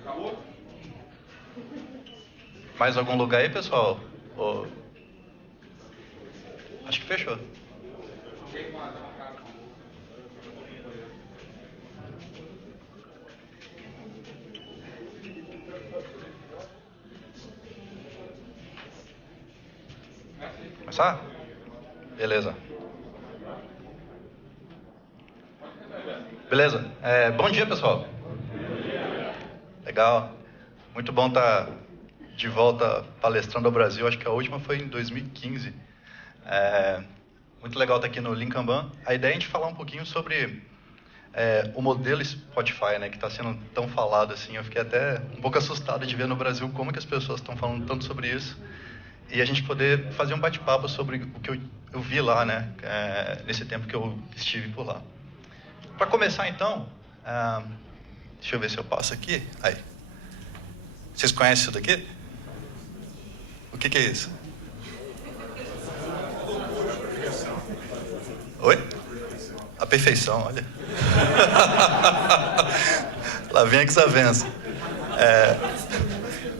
Acabou? Mais algum lugar aí, pessoal? Acho que fechou. Começar? Beleza. Beleza. Bom dia, pessoal. Legal. Muito bom estar de volta palestrando ao Brasil. Acho que a última foi em 2015. Muito legal estar aqui no Lean Kanban. A ideia é a gente falar um pouquinho sobre o modelo Spotify, né, que está sendo tão falado assim. Eu fiquei até um pouco assustado de ver no Brasil como que as pessoas estão falando tanto sobre isso. E a gente poder fazer um bate-papo sobre o que eu vi lá, né, nesse tempo que eu estive por lá. Para começar, então, deixa eu ver se eu passo aqui. Aí. Vocês conhecem isso daqui? O que é isso? Oi? A perfeição, olha. Lá vem a desavença.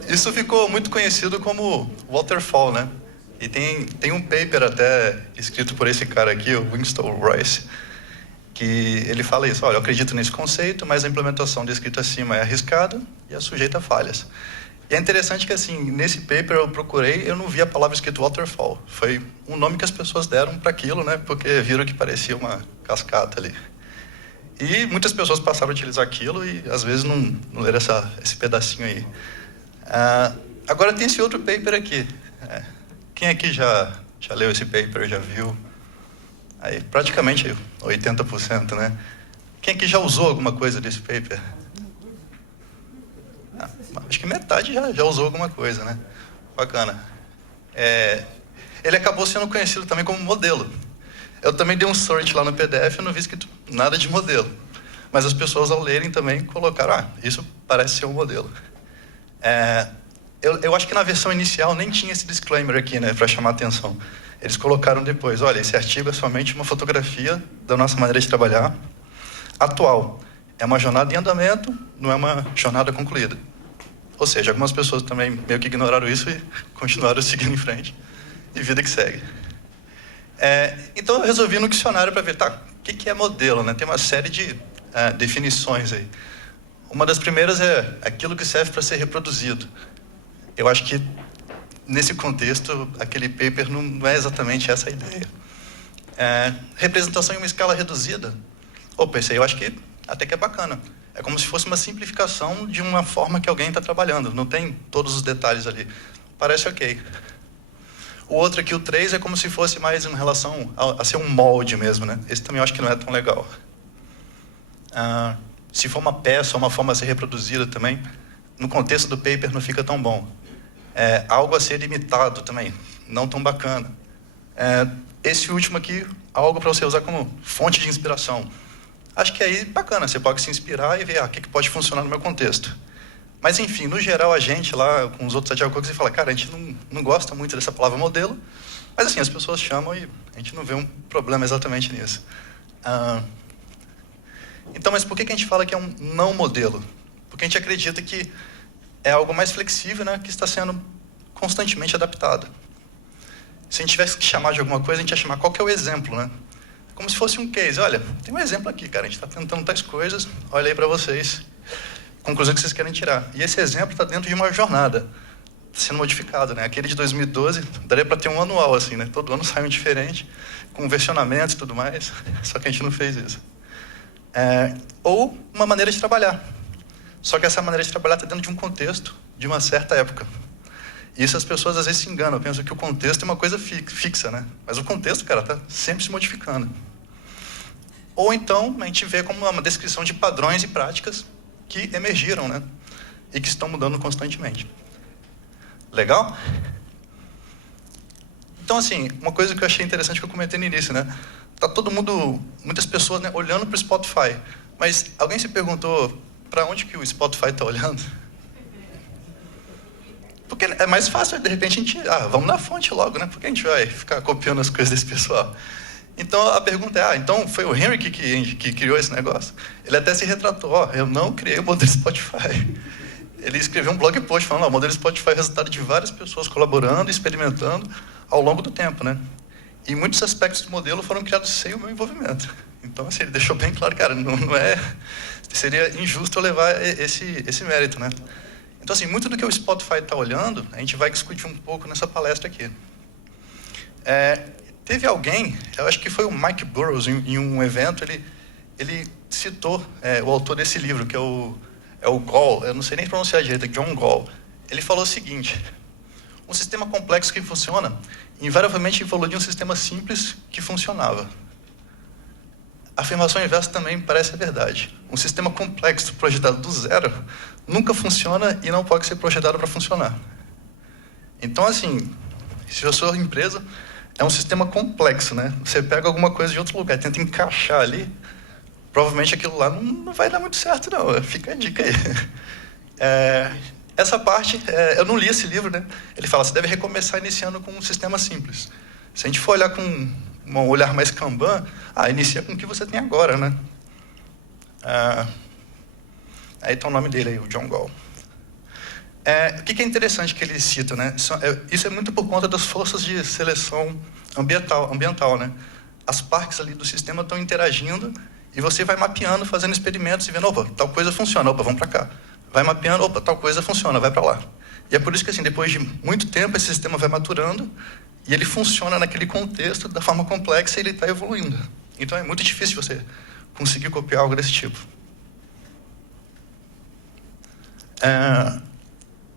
Isso ficou muito conhecido como waterfall, né? E tem um paper até escrito por esse cara aqui, o Winston Royce, que ele fala isso: olha, eu acredito nesse conceito, mas a implementação descrita acima é arriscada e é sujeita a falhas. E é interessante que, assim, nesse paper eu procurei, eu não vi a palavra escrita waterfall. Foi um nome que as pessoas deram para aquilo, né? Porque viram que parecia uma cascata ali. E muitas pessoas passaram a utilizar aquilo e, às vezes, não leram esse pedacinho aí. Agora tem esse outro paper aqui. Quem aqui já leu esse paper, já viu? Aí, praticamente 80%, né? Quem aqui já usou alguma coisa desse paper? Acho que metade já usou alguma coisa, né? Bacana. Ele acabou sendo conhecido também como modelo. Eu também dei um search lá no PDF e não vi escrito nada de modelo. Mas as pessoas, ao lerem, também colocaram: isso parece ser um modelo. Eu acho que na versão inicial nem tinha esse disclaimer aqui, né, para chamar a atenção. Eles colocaram depois: olha, esse artigo é somente uma fotografia da nossa maneira de trabalhar atual. É uma jornada em andamento, não é uma jornada concluída. Ou seja, algumas pessoas também meio que ignoraram isso e continuaram seguindo em frente. E vida que segue. Então eu resolvi no dicionário para ver, o que é modelo, né? Tem uma série de definições aí. Uma das primeiras é aquilo que serve para ser reproduzido. Eu acho que, nesse contexto, aquele paper não é exatamente essa a ideia. Representação em uma escala reduzida. Pensei, eu acho que até que é bacana. É como se fosse uma simplificação de uma forma que alguém está trabalhando. Não tem todos os detalhes ali. Parece ok. O outro aqui, o 3, é como se fosse mais em relação a ser um molde mesmo, né? Esse também eu acho que não é tão legal. Se for uma peça ou uma forma a ser reproduzida também, no contexto do paper não fica tão bom. Algo a ser imitado também, não tão bacana. Esse último aqui, algo para você usar como fonte de inspiração. Acho que aí bacana, você pode se inspirar e ver o que pode funcionar no meu contexto. Mas enfim, no geral, a gente lá com os outros Agile Coaches fala: cara, a gente não gosta muito dessa palavra modelo, mas assim, as pessoas chamam e a gente não vê um problema exatamente nisso. Então, mas por que a gente fala que é um não modelo? Porque a gente acredita que é algo mais flexível, né, que está sendo constantemente adaptado. Se a gente tivesse que chamar de alguma coisa, a gente ia chamar qual que é o exemplo, né? Como se fosse um case. Olha, tem um exemplo aqui, cara, a gente está tentando tais coisas, olha aí para vocês, conclusão que vocês querem tirar. E esse exemplo está dentro de uma jornada, sendo modificado, né? Aquele de 2012, daria para ter um anual, assim, né? Todo ano sai um diferente, com versionamentos e tudo mais, só que a gente não fez isso. Ou uma maneira de trabalhar. Só que essa maneira de trabalhar está dentro de um contexto, de uma certa época. E isso as pessoas às vezes se enganam, pensam que o contexto é uma coisa fixa, né? Mas o contexto, cara, está sempre se modificando. Ou então, a gente vê como uma descrição de padrões e práticas que emergiram, né? E que estão mudando constantemente. Legal? Então, assim, uma coisa que eu achei interessante que eu comentei no início, né? Tá todo mundo, muitas pessoas, né, olhando para o Spotify. Mas alguém se perguntou para onde que o Spotify está olhando? Porque é mais fácil, de repente, a gente... vamos na fonte logo, né? Porque a gente vai ficar copiando as coisas desse pessoal. Então a pergunta é, então foi o Henry que criou esse negócio? Ele até se retratou, eu não criei o modelo Spotify. Ele escreveu um blog post falando, o modelo Spotify é o resultado de várias pessoas colaborando, experimentando ao longo do tempo, né? E muitos aspectos do modelo foram criados sem o meu envolvimento. Então, assim, ele deixou bem claro, cara, não é... Seria injusto eu levar esse mérito, né? Então, assim, muito do que o Spotify está olhando, a gente vai discutir um pouco nessa palestra aqui. Teve alguém, eu acho que foi o Mike Burrows, em um evento, ele citou o autor desse livro, que é o Gall, eu não sei nem pronunciar direito, é John Gall. Ele falou o seguinte: um sistema complexo que funciona, invariavelmente evolui de um sistema simples que funcionava. A afirmação inversa também parece a verdade. Um sistema complexo projetado do zero nunca funciona e não pode ser projetado para funcionar. Então, assim, se a sua empresa é um sistema complexo, né? Você pega alguma coisa de outro lugar, tenta encaixar ali, provavelmente aquilo lá não vai dar muito certo, não. Fica a dica aí. Essa parte, eu não li esse livro, né? Ele fala, você deve recomeçar iniciando com um sistema simples. Se a gente for olhar com um olhar mais Kanban, inicia com o que você tem agora, né? Aí está o nome dele aí, o John Gall. O que é interessante que ele cita, né? Isso é muito por conta das forças de seleção ambiental, né? As partes ali do sistema estão interagindo e você vai mapeando, fazendo experimentos e vendo, opa, tal coisa funciona, opa, vamos para cá. Vai mapeando, opa, tal coisa funciona, vai para lá. E é por isso que, assim, depois de muito tempo, esse sistema vai maturando e ele funciona naquele contexto da forma complexa e ele está evoluindo. Então é muito difícil você conseguir copiar algo desse tipo.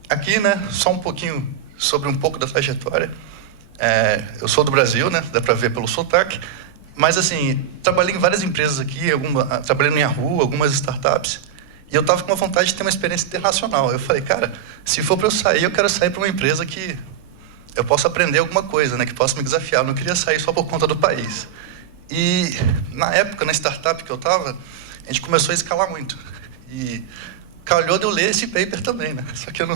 Aqui, né, só um pouquinho sobre um pouco da trajetória. Eu sou do Brasil, né, dá para ver pelo sotaque, mas, assim, trabalhei em várias empresas aqui, trabalhei no Yahoo, algumas startups, e eu estava com uma vontade de ter uma experiência internacional. Eu falei, cara, se for para eu sair, eu quero sair para uma empresa que eu possa aprender alguma coisa, né, que possa me desafiar. Eu não queria sair só por conta do país. E, na época, na startup que eu estava, a gente começou a escalar muito. E calhou de eu ler esse paper também, né? Só que eu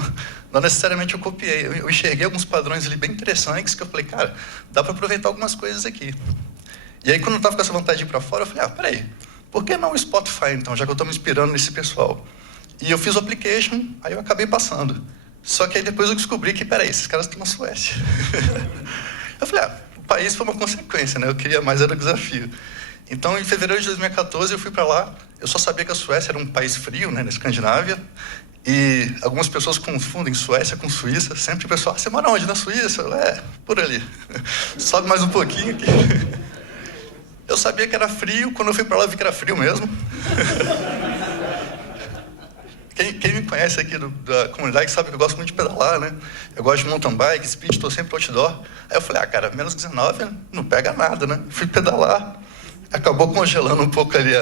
não necessariamente eu copiei. Eu enxerguei alguns padrões ali bem interessantes que eu falei, cara, dá para aproveitar algumas coisas aqui. E aí, quando eu estava com essa vontade de ir para fora, eu falei, peraí, por que não o Spotify, então, já que eu estou me inspirando nesse pessoal? E eu fiz o application, aí eu acabei passando. Só que aí depois eu descobri que, peraí, esses caras estão na Suécia. Eu falei, o país foi uma consequência, né? Eu queria mais, era o desafio. Então, em fevereiro de 2014, eu fui para lá. Eu só sabia que a Suécia era um país frio, né, na Escandinávia. E algumas pessoas confundem Suécia com Suíça. Sempre o pessoal, você mora onde? Na Suíça? Por ali. Sobe mais um pouquinho aqui. Eu sabia que era frio. Quando eu fui para lá, eu vi que era frio mesmo. Quem me conhece aqui da comunidade sabe que eu gosto muito de pedalar, né? Eu gosto de mountain bike, speed, estou sempre outdoor. Aí eu falei, cara, menos 19 não pega nada, né? Fui pedalar. Acabou congelando um pouco ali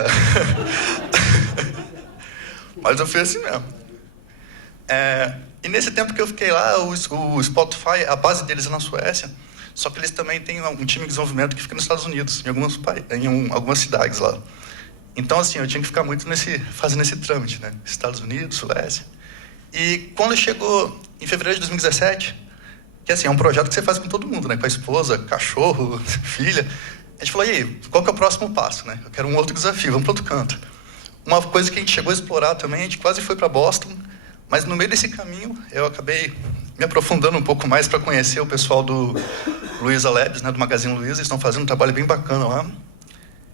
Mas eu fui assim mesmo. E nesse tempo que eu fiquei lá, o Spotify, a base deles é na Suécia, só que eles também têm um time de desenvolvimento que fica nos Estados Unidos, em algumas cidades lá. Então, assim, eu tinha que ficar muito fazendo esse trâmite, né? Estados Unidos, Suécia. E quando chegou em fevereiro de 2017, que assim, é um projeto que você faz com todo mundo, né? Com a esposa, cachorro, filha. A gente falou, e aí, qual que é o próximo passo, né? Eu quero um outro desafio, vamos para outro canto. Uma coisa que a gente chegou a explorar também, a gente quase foi para Boston, mas no meio desse caminho eu acabei me aprofundando um pouco mais para conhecer o pessoal do Luiza Labs, né, do Magazine Luiza. Eles estão fazendo um trabalho bem bacana lá.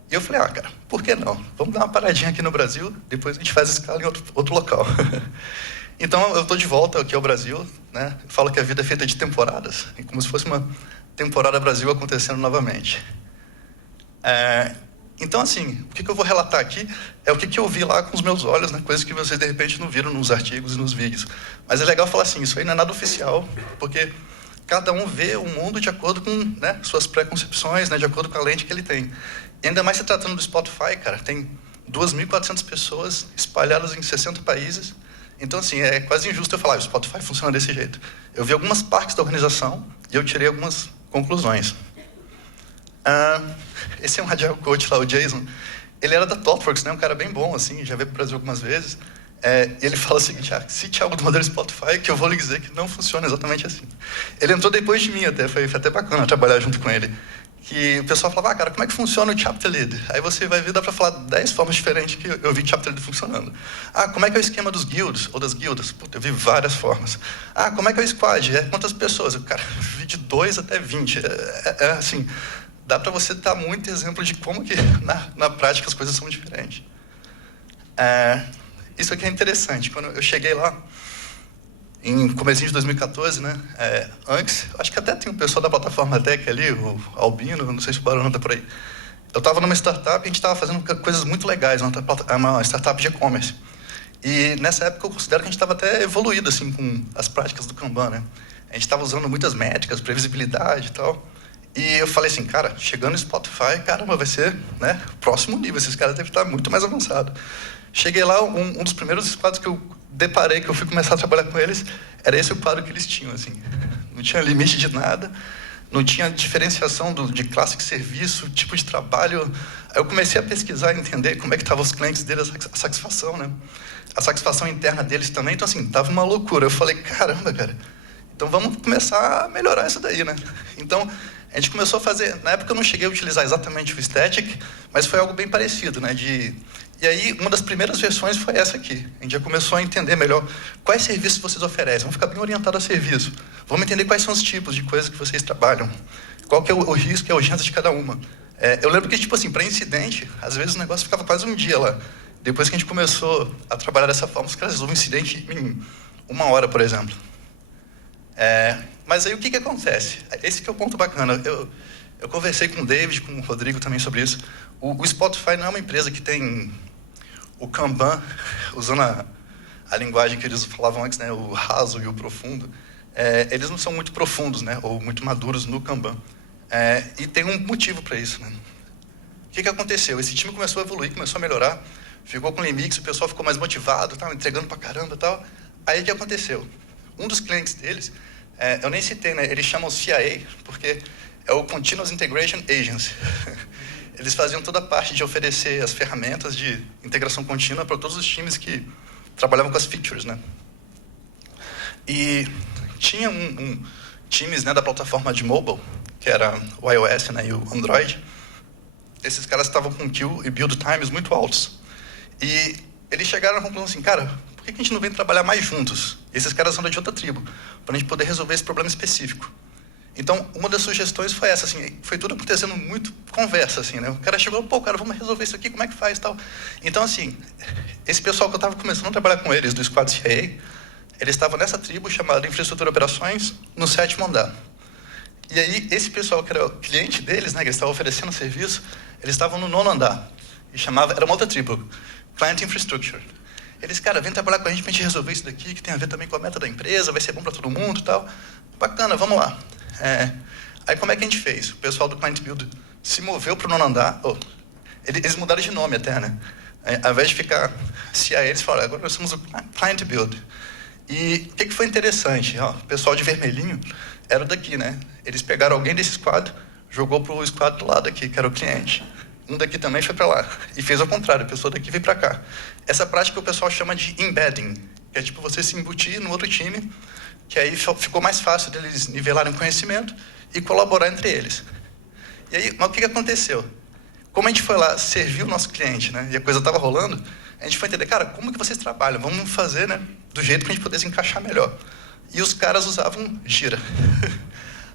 E eu falei, cara, por que não? Vamos dar uma paradinha aqui no Brasil, depois a gente faz escala em outro local. Então eu estou de volta aqui ao Brasil, né? Eu falo que a vida é feita de temporadas, é como se fosse uma temporada Brasil acontecendo novamente. Então, assim, o que eu vou relatar aqui é o que eu vi lá com os meus olhos, né? Coisas que vocês, de repente, não viram nos artigos e nos vídeos. Mas é legal falar assim, isso aí não é nada oficial, porque cada um vê o mundo de acordo com, né, suas preconcepções, né, de acordo com a lente que ele tem. E ainda mais se tratando do Spotify, cara, tem 2.400 pessoas espalhadas em 60 países. Então, assim, é quase injusto eu falar, o Spotify funciona desse jeito. Eu vi algumas partes da organização e eu tirei algumas conclusões. Esse é um Agile Coach lá, o Jason. Ele era da ThoughtWorks, né? Um cara bem bom, assim, já veio para o Brasil algumas vezes. Ele fala o seguinte, cite algo do modelo Spotify que eu vou lhe dizer que não funciona exatamente assim. Ele entrou depois de mim até, foi até bacana trabalhar junto com ele. que o pessoal falava, cara, como é que funciona o Chapter Lead? Aí você vai ver, dá para falar 10 formas diferentes que eu vi Chapter Lead funcionando. Como é que é o esquema dos guilds, ou das guildas? Puta, eu vi várias formas. Como é que é o squad? Quantas pessoas? Cara, eu vi de 2 até 20. Assim, dá para você dar muito exemplo de como que, na prática, as coisas são diferentes. Isso aqui é interessante. Quando eu cheguei lá, em comecinho de 2014, né? Antes, acho que até tem um pessoal da plataforma Tech ali, o Albino, não sei se o Barão está por aí. Eu estava numa startup e a gente estava fazendo coisas muito legais, uma startup de e-commerce. E nessa época eu considero que a gente estava até evoluído assim, com as práticas do Kanban, né? A gente estava usando muitas métricas, previsibilidade e tal. E eu falei assim, cara, chegando no Spotify, caramba, vai ser, né, o próximo nível, esses caras devem estar muito mais avançados. Cheguei lá, um dos primeiros quadros que eu deparei, que eu fui começar a trabalhar com eles, era esse o quadro que eles tinham, assim. Não tinha limite de nada, não tinha diferenciação de classe de serviço, tipo de trabalho. Aí eu comecei a pesquisar e entender como é que estavam os clientes deles, a satisfação, né? A satisfação interna deles também. Então, assim, tava uma loucura. Eu falei, caramba, cara, então vamos começar a melhorar isso daí, né? Então, a gente começou a fazer... Na época eu não cheguei a utilizar exatamente o Static, mas foi algo bem parecido, né? E aí, uma das primeiras versões foi essa aqui. A gente já começou a entender melhor quais serviços vocês oferecem. Vamos ficar bem orientado a serviço. Vamos entender quais são os tipos de coisas que vocês trabalham. Qual que é o risco e a urgência de cada uma. Eu lembro que, tipo assim, para incidente, às vezes o negócio ficava quase um dia lá. Depois que a gente começou a trabalhar dessa forma, os caras resolvem um incidente em 1 hora, por exemplo. Mas aí o que acontece? Esse que é o ponto bacana. Eu conversei com o David, com o Rodrigo também sobre isso. O Spotify não é uma empresa que tem o Kanban, usando a linguagem que eles falavam antes, né, o raso e o profundo. Eles não são muito profundos, né, ou muito maduros no Kanban. E tem um motivo para isso, né? O que aconteceu? Esse time começou a evoluir, começou a melhorar, ficou com o Limix, o pessoal ficou mais motivado, tava entregando pra caramba e tal. Aí o que aconteceu? Um dos clientes deles, eu nem citei, né, eles chamam CIA, porque é o Continuous Integration Agency. Eles faziam toda a parte de oferecer as ferramentas de integração contínua para todos os times que trabalhavam com as features, né? E tinha times, né, da plataforma de mobile, que era o iOS, né, e o Android. Esses caras estavam com queue e build times muito altos. E eles chegaram à conclusão assim, cara, por que a gente não vem trabalhar mais juntos? Esses caras são de outra tribo, para a gente poder resolver esse problema específico. Então, uma das sugestões foi essa, assim, foi tudo acontecendo muito conversa, assim, né? O cara chegou, pô, cara, vamos resolver isso aqui, como é que faz e tal. Então, assim, esse pessoal que eu estava começando a trabalhar com eles, do Squad CIA, eles estavam nessa tribo chamada Infraestrutura e Operações, no 7º andar. E aí, esse pessoal que era o cliente deles, né, que eles estavam oferecendo serviço, eles estavam no 9º andar. E era uma outra tribo, Client Infrastructure. Eles, cara, vem trabalhar com a gente pra gente resolver isso daqui, que tem a ver também com a meta da empresa, vai ser bom para todo mundo e tal. Bacana, vamos lá. Aí como é que a gente fez? O pessoal do Client Build se moveu para o 9º andar. Eles mudaram de nome até, né? Ao invés de ficar CIA, eles falaram, agora nós somos o Client Build. E o que foi interessante? O pessoal de vermelhinho era daqui, né? Eles pegaram alguém desse squad, jogou para o squad do lado aqui, que era o cliente. Um daqui também foi para lá. E fez ao contrário, a pessoa daqui veio para cá. Essa prática o pessoal chama de embedding, que é tipo você se embutir no outro time, que aí ficou mais fácil deles nivelarem conhecimento e colaborar entre eles. E aí, mas o que aconteceu? Como a gente foi lá servir o nosso cliente, né, e a coisa estava rolando, a gente foi entender, cara, como que vocês trabalham? Vamos fazer, né, do jeito que a gente pudesse encaixar melhor. E os caras usavam Gira.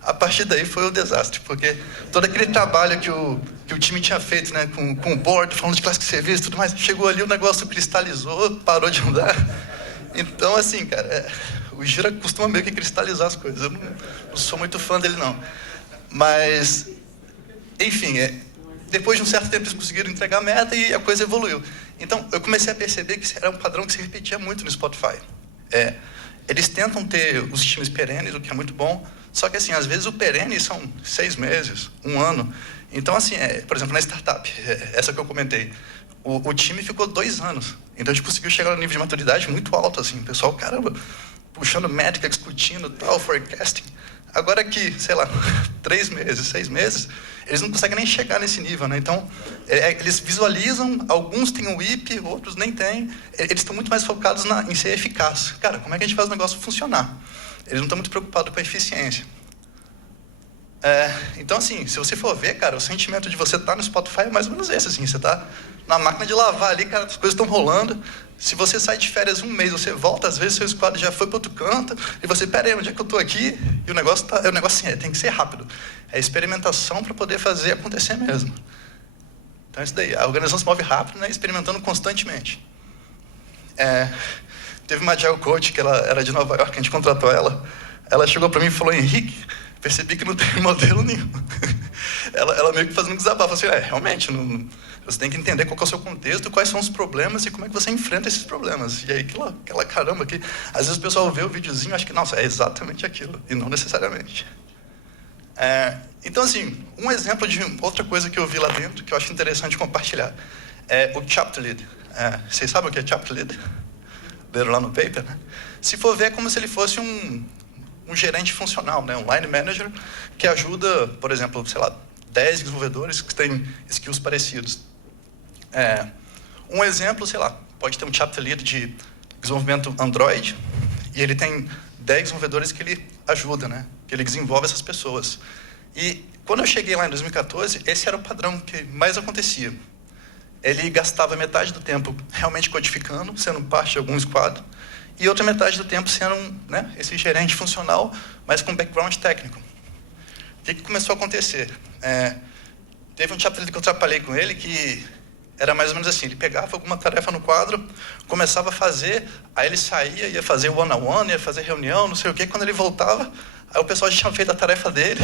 A partir daí foi um desastre, porque todo aquele trabalho que o time tinha feito, né, com o board, falando de classe de serviço e tudo mais, chegou ali, o negócio cristalizou, parou de andar. Então, assim, cara, o Gira costuma meio que cristalizar as coisas. Eu não sou muito fã dele, não. Mas, enfim, depois de um certo tempo eles conseguiram entregar a meta e a coisa evoluiu. Então, eu comecei a perceber que era um padrão que se repetia muito no Spotify. Eles tentam ter os times perenes, o que é muito bom, só que, assim, às vezes o perene são 6 meses, 1 ano. Então, assim, por exemplo, na startup, essa que eu comentei, o time ficou 2 anos. Então, a gente conseguiu chegar a um nível de maturidade muito alto, assim. O pessoal, caramba, puxando métrica, discutindo, tal, forecasting. Agora que, sei lá, 3 meses, 6 meses, eles não conseguem nem chegar nesse nível, né? Então, eles visualizam, alguns têm o WIP, outros nem têm. Eles estão muito mais focados em ser eficaz. Cara, como é que a gente faz o negócio funcionar? Eles não estão muito preocupados com a eficiência. Então, assim, se você for ver, cara, o sentimento de você estar no Spotify é mais ou menos esse, assim, você tá na máquina de lavar ali, cara, as coisas estão rolando. Se você sai de férias um mês, você volta, às vezes seu squad já foi para outro canto, e você, pera aí, onde é que eu tô aqui? E o negócio assim, tem que ser rápido. É experimentação para poder fazer acontecer mesmo. Então, é isso daí. A organização se move rápido, né, experimentando constantemente. Teve uma Agile Coach, que ela era de Nova York, a gente contratou ela. Ela chegou para mim e falou, Henrique, percebi que não tem modelo nenhum. ela meio que fazendo um desabafo, assim, realmente, você tem que entender qual que é o seu contexto, quais são os problemas e como é que você enfrenta esses problemas. E aí, aquela caramba aqui, às vezes o pessoal vê o videozinho e acha que, nossa, é exatamente aquilo, e não necessariamente. Então, assim, um exemplo de outra coisa que eu vi lá dentro, que eu acho interessante compartilhar, é o Chapter Lead. Vocês sabem o que é Chapter Lead? Leram lá no paper, né? Se for ver, é como se ele fosse um gerente funcional, né? Um line manager que ajuda, por exemplo, sei lá, 10 desenvolvedores que têm skills parecidos. Um exemplo, sei lá, pode ter um chapter lead de desenvolvimento Android e ele tem 10 desenvolvedores que ele ajuda, né? Que ele desenvolve essas pessoas. E quando eu cheguei lá em 2014, esse era o padrão que mais acontecia. Ele gastava metade do tempo realmente codificando, sendo parte de algum squad, e outra metade do tempo sendo esse gerente funcional, mas com background técnico. O que começou a acontecer? Teve um chapter lead que eu trabalhei com ele que era mais ou menos assim, ele pegava alguma tarefa no quadro, começava a fazer, aí ele saía, ia fazer one-on-one, ia fazer reunião, não sei o quê, quando ele voltava, aí o pessoal já tinha feito a tarefa dele,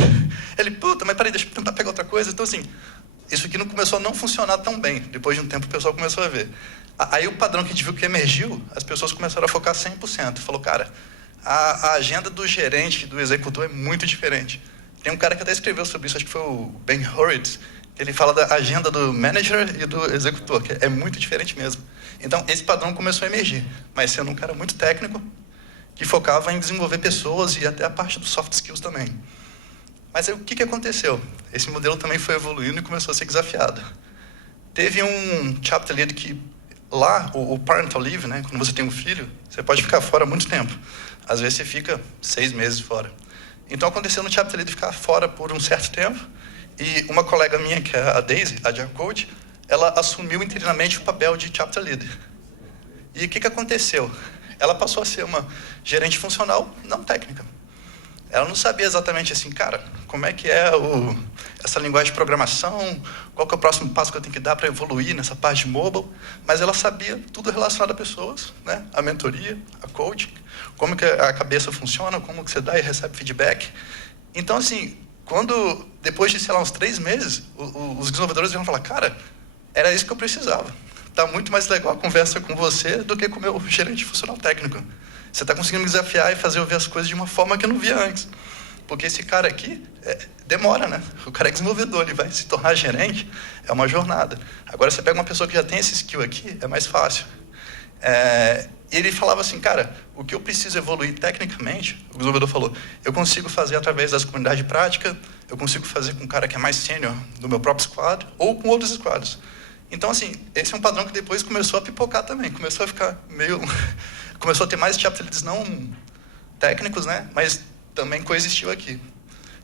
ele, puta, mas peraí, deixa eu tentar pegar outra coisa. Então, assim, isso aqui não começou a não funcionar tão bem. Depois de um tempo, o pessoal começou a ver. Aí o padrão que a gente viu que emergiu, as pessoas começaram a focar 100%. Falou, cara, a agenda do gerente, do executor é muito diferente. Tem um cara que até escreveu sobre isso, acho que foi o Ben Horowitz, ele fala da agenda do manager e do executor, que é muito diferente mesmo. Então, esse padrão começou a emergir, mas sendo um cara muito técnico, que focava em desenvolver pessoas e até a parte dos soft skills também. Mas aí, o que aconteceu? Esse modelo também foi evoluindo e começou a ser desafiado. Teve um chapter lead que, lá, o parental leave, né, quando você tem um filho, você pode ficar fora muito tempo. Às vezes você fica 6 meses fora. Então aconteceu no chapter lead ficar fora por um certo tempo, e uma colega minha, que é a Daisy, a Agile Coach, ela assumiu interinamente o papel de chapter lead. E o que aconteceu? Ela passou a ser uma gerente funcional, não técnica. Ela não sabia exatamente assim, cara, como é que é essa linguagem de programação, qual que é o próximo passo que eu tenho que dar para evoluir nessa parte de mobile, mas ela sabia tudo relacionado a pessoas, né? A mentoria, a coaching, como que a cabeça funciona, como que você dá e recebe feedback. Então, assim, depois de, sei lá, uns 3 meses, os desenvolvedores iam falar, cara, era isso que eu precisava. Tá muito mais legal a conversa com você do que com o meu gerente funcional técnico. Você está conseguindo me desafiar e fazer eu ver as coisas de uma forma que eu não via antes. Porque esse cara aqui demora, né? O cara é desenvolvedor, ele vai se tornar gerente, é uma jornada. Agora, você pega uma pessoa que já tem esse skill aqui, é mais fácil. E ele falava assim, cara, o que eu preciso evoluir tecnicamente, o desenvolvedor falou, eu consigo fazer através das comunidades de prática, eu consigo fazer com um cara que é mais sênior do meu próprio squad, ou com outros squads. Então, assim, esse é um padrão que depois começou a pipocar também, começou a ficar meio... começou a ter mais chapter leads não técnicos, né? Mas também coexistiu aqui.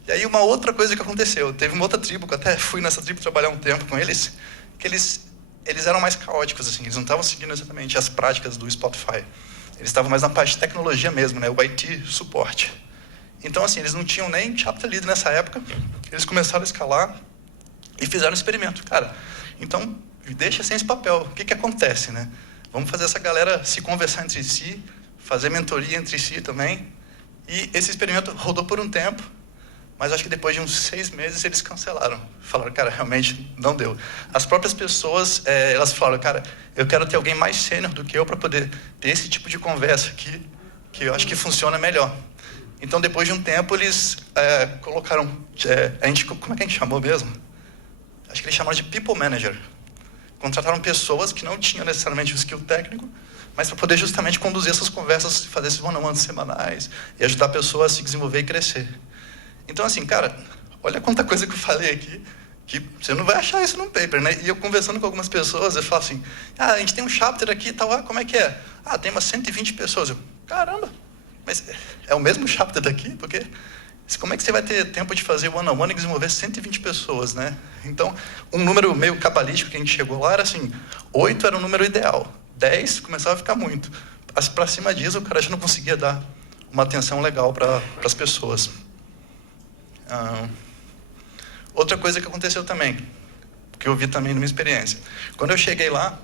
E aí uma outra coisa que aconteceu, teve uma outra tribo, que eu até fui nessa tribo trabalhar um tempo com eles, que eles eram mais caóticos, assim, eles não estavam seguindo exatamente as práticas do Spotify. Eles estavam mais na parte de tecnologia mesmo, né? O IT, suporte. Então, assim, eles não tinham nem chapter lead nessa época, eles começaram a escalar e fizeram um experimento. Cara, então, deixa sem esse papel. O que acontece, né? Vamos fazer essa galera se conversar entre si, fazer mentoria entre si também. E esse experimento rodou por um tempo, mas acho que depois de uns 6 meses eles cancelaram. Falaram, cara, realmente não deu. As próprias pessoas, elas falaram, cara, eu quero ter alguém mais sênior do que eu para poder ter esse tipo de conversa aqui, que eu acho que funciona melhor. Então, depois de um tempo, eles colocaram... como é que a gente chamou mesmo? Acho que eles chamaram de People Manager. Contrataram pessoas que não tinham necessariamente o skill técnico, mas para poder justamente conduzir essas conversas, fazer esses one-on-ones semanais e ajudar a pessoa a se desenvolver e crescer. Então, assim, cara, olha quanta coisa que eu falei aqui, que você não vai achar isso num paper, né? E eu conversando com algumas pessoas, eu falo assim, a gente tem um chapter aqui e tal, como é que é? Tem umas 120 pessoas. Eu, caramba, mas é o mesmo chapter daqui? Porque como é que você vai ter tempo de fazer one-on-one e desenvolver 120 pessoas, né? Então, um número meio cabalístico que a gente chegou lá era assim, 8 era o número ideal, 10 começava a ficar muito. Para cima disso, o cara já não conseguia dar uma atenção legal para as pessoas. Outra coisa que aconteceu também, que eu vi também na minha experiência. Quando eu cheguei lá,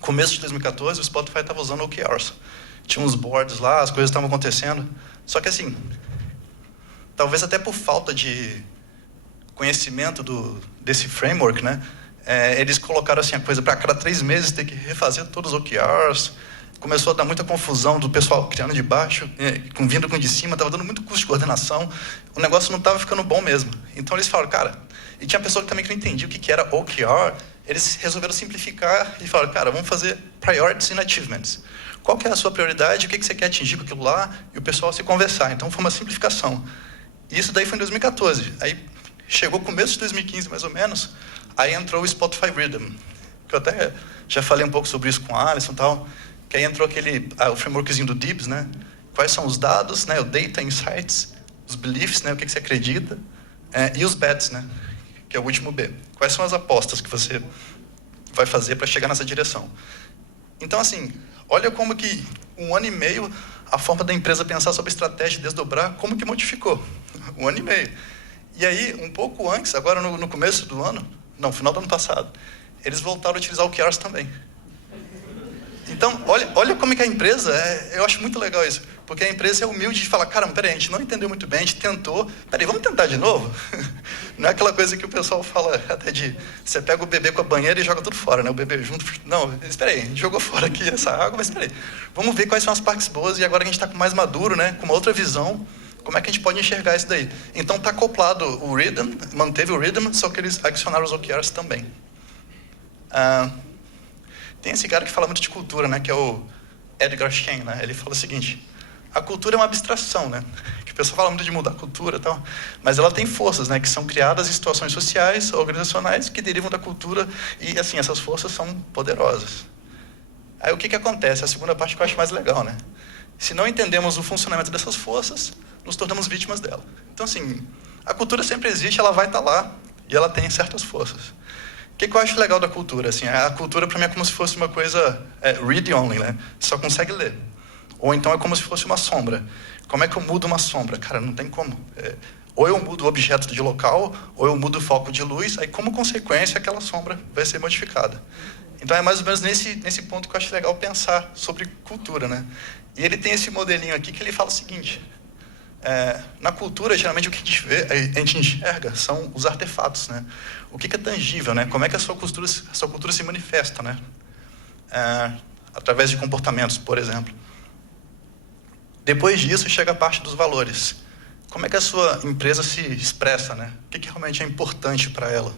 começo de 2014, o Spotify estava usando OKRs. Tinha uns boards lá, as coisas estavam acontecendo. Só que assim, talvez até por falta de conhecimento desse framework, né? Eles colocaram assim a coisa para cada 3 meses ter que refazer todos os OKRs. Começou a dar muita confusão do pessoal criando de baixo, vindo com de cima, estava dando muito custo de coordenação. O negócio não estava ficando bom mesmo. Então eles falaram, cara... E tinha pessoa que também não entendia o que era OKR. Eles resolveram simplificar e falaram, cara, vamos fazer Priorities and Achievements. Qual que é a sua prioridade, o que você quer atingir com aquilo lá, e o pessoal se conversar. Então foi uma simplificação. E isso daí foi em 2014. Aí chegou começo de 2015, mais ou menos, aí entrou o Spotify Rhythm, que eu até já falei um pouco sobre isso com a Alisson e tal, que aí entrou o frameworkzinho do DIBS, né? Quais são os dados, né? O Data Insights, os Beliefs, né? O que você acredita, e os Bets, né? Que é o último B. Quais são as apostas que você vai fazer para chegar nessa direção? Então, assim, olha como que 1 ano e meio a forma da empresa pensar sobre estratégia e desdobrar, como que modificou. 1 ano e meio. E aí, um pouco antes, agora no começo do ano, não, final do ano passado, eles voltaram a utilizar o OKRs também. Então, olha como é que a empresa, eu acho muito legal isso, porque a empresa é humilde de falar, caramba, peraí, a gente não entendeu muito bem, a gente tentou, peraí, vamos tentar de novo? Não é aquela coisa que o pessoal fala até de, você pega o bebê com a banheira e joga tudo fora, né? O bebê junto, não, espera aí, a gente jogou fora aqui essa água, mas espera aí, vamos ver quais são as partes boas, e agora que a gente está mais maduro, né? Com uma outra visão, como é que a gente pode enxergar isso daí? Então está acoplado o Rhythm, manteve o Rhythm, só que eles adicionaram os OKRs também. Tem esse cara que fala muito de cultura, né, que é o Edgar Schein, né? Ele fala o seguinte, a cultura é uma abstração, né? Que o pessoal fala muito de mudar a cultura e tal, mas ela tem forças, né, que são criadas em situações sociais, organizacionais, que derivam da cultura, e assim, essas forças são poderosas. Aí o que acontece? A segunda parte que eu acho mais legal, né? Se não entendemos o funcionamento dessas forças, nos tornamos vítimas dela. Então, assim, a cultura sempre existe, ela vai estar lá, e ela tem certas forças. O que eu acho legal da cultura? Assim, a cultura, para mim, é como se fosse uma coisa read-only, né? Só consegue ler. Ou então é como se fosse uma sombra. Como é que eu mudo uma sombra? Cara, não tem como. Ou eu mudo o objeto de local, ou eu mudo o foco de luz, aí, como consequência, aquela sombra vai ser modificada. Então, é mais ou menos nesse ponto que eu acho legal pensar sobre cultura, né? E ele tem esse modelinho aqui que ele fala o seguinte... na cultura, geralmente, o que a gente enxerga são os artefatos, né? O que é tangível, né? Como é que a sua cultura se manifesta, né? Através de comportamentos, por exemplo. Depois disso, chega a parte dos valores. Como é que a sua empresa se expressa, né? O que realmente é importante para ela?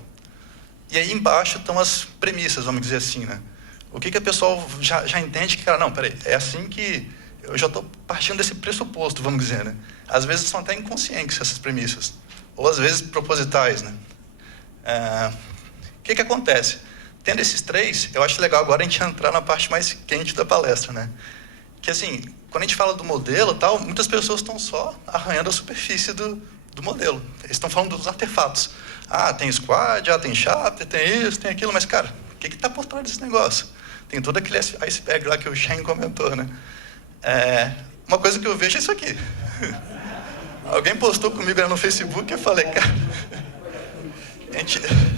E aí embaixo estão as premissas, vamos dizer assim, né? O que a pessoa já entende que, cara, não, peraí, é assim que... Eu já estou partindo desse pressuposto, vamos dizer, né? Às vezes são até inconscientes essas premissas, ou às vezes propositais, né? O que acontece? Tendo esses 3, eu acho legal agora a gente entrar na parte mais quente da palestra, né? Que assim, quando a gente fala do modelo, tal, muitas pessoas estão só arranhando a superfície do modelo. Eles estão falando dos artefatos. Ah, tem squad, tem chapter, tem isso, tem aquilo, mas cara, o que está por trás desse negócio? Tem todo aquele iceberg lá que o Shane comentou, né? Uma coisa que eu vejo é isso aqui. Alguém postou comigo no Facebook e eu falei, cara...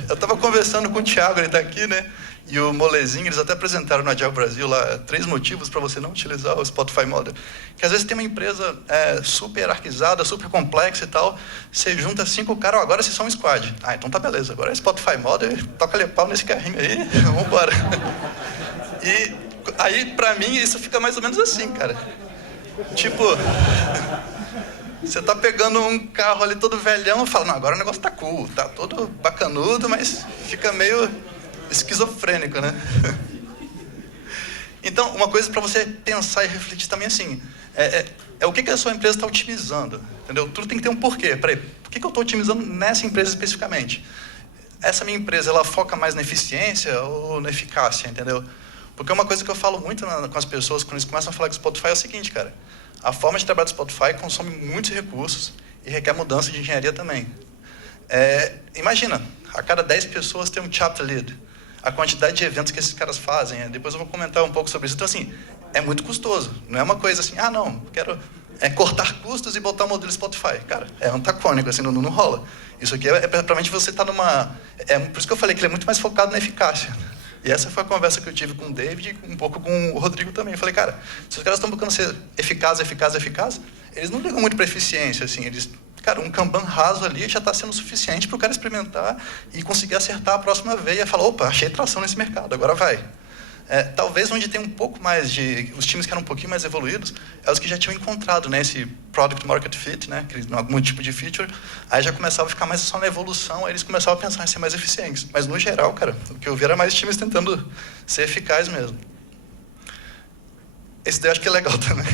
Eu estava conversando com o Thiago, ele está aqui, né? E o Molezinho, eles até apresentaram no Agile Brasil lá 3 motivos para você não utilizar o Spotify Model. Que às vezes tem uma empresa super hierarquizada, super complexa e tal, você junta 5 caras, agora vocês são um squad. Ah, então tá beleza, agora é Spotify Model, toca-lhe pau nesse carrinho aí, vamos embora. E aí, para mim, isso fica mais ou menos assim, cara. Tipo... Você tá pegando um carro ali todo velhão e fala, não, agora o negócio tá cool, tá todo bacanudo, mas fica meio esquizofrênico, né? Então, uma coisa para você pensar e refletir também assim, o que a sua empresa está otimizando, entendeu? Tudo tem que ter um porquê. Peraí, por que eu estou otimizando nessa empresa especificamente? Essa minha empresa, ela foca mais na eficiência ou na eficácia, entendeu? Porque uma coisa que eu falo muito com as pessoas, quando eles começam a falar que o Spotify é o seguinte, cara, a forma de trabalhar do Spotify consome muitos recursos e requer mudança de engenharia também. Imagina, a cada 10 pessoas tem um chapter lead. A quantidade de eventos que esses caras fazem, depois eu vou comentar um pouco sobre isso. Então, assim, é muito custoso. Não é uma coisa assim, não, quero cortar custos e botar o modelo Spotify. Cara, é antagônico, assim, não rola. Isso aqui provavelmente você está numa... por isso que eu falei que ele é muito mais focado na eficácia. E essa foi a conversa que eu tive com o David e um pouco com o Rodrigo também. Eu falei, cara, se os caras estão buscando ser eficaz, eles não ligam muito para eficiência, assim. Cara, um Kanban raso ali já está sendo suficiente para o cara experimentar e conseguir acertar a próxima veia e falar, opa, achei tração nesse mercado, agora vai. Talvez onde tem um pouco mais de... Os times que eram um pouquinho mais evoluídos, os que já tinham encontrado, né, esse product market fit, né, algum tipo de feature, aí já começava a ficar mais só na evolução, aí eles começavam a pensar em ser mais eficientes. Mas, no geral, cara, o que eu vi era mais times tentando ser eficaz mesmo. Esse daí eu acho que é legal também.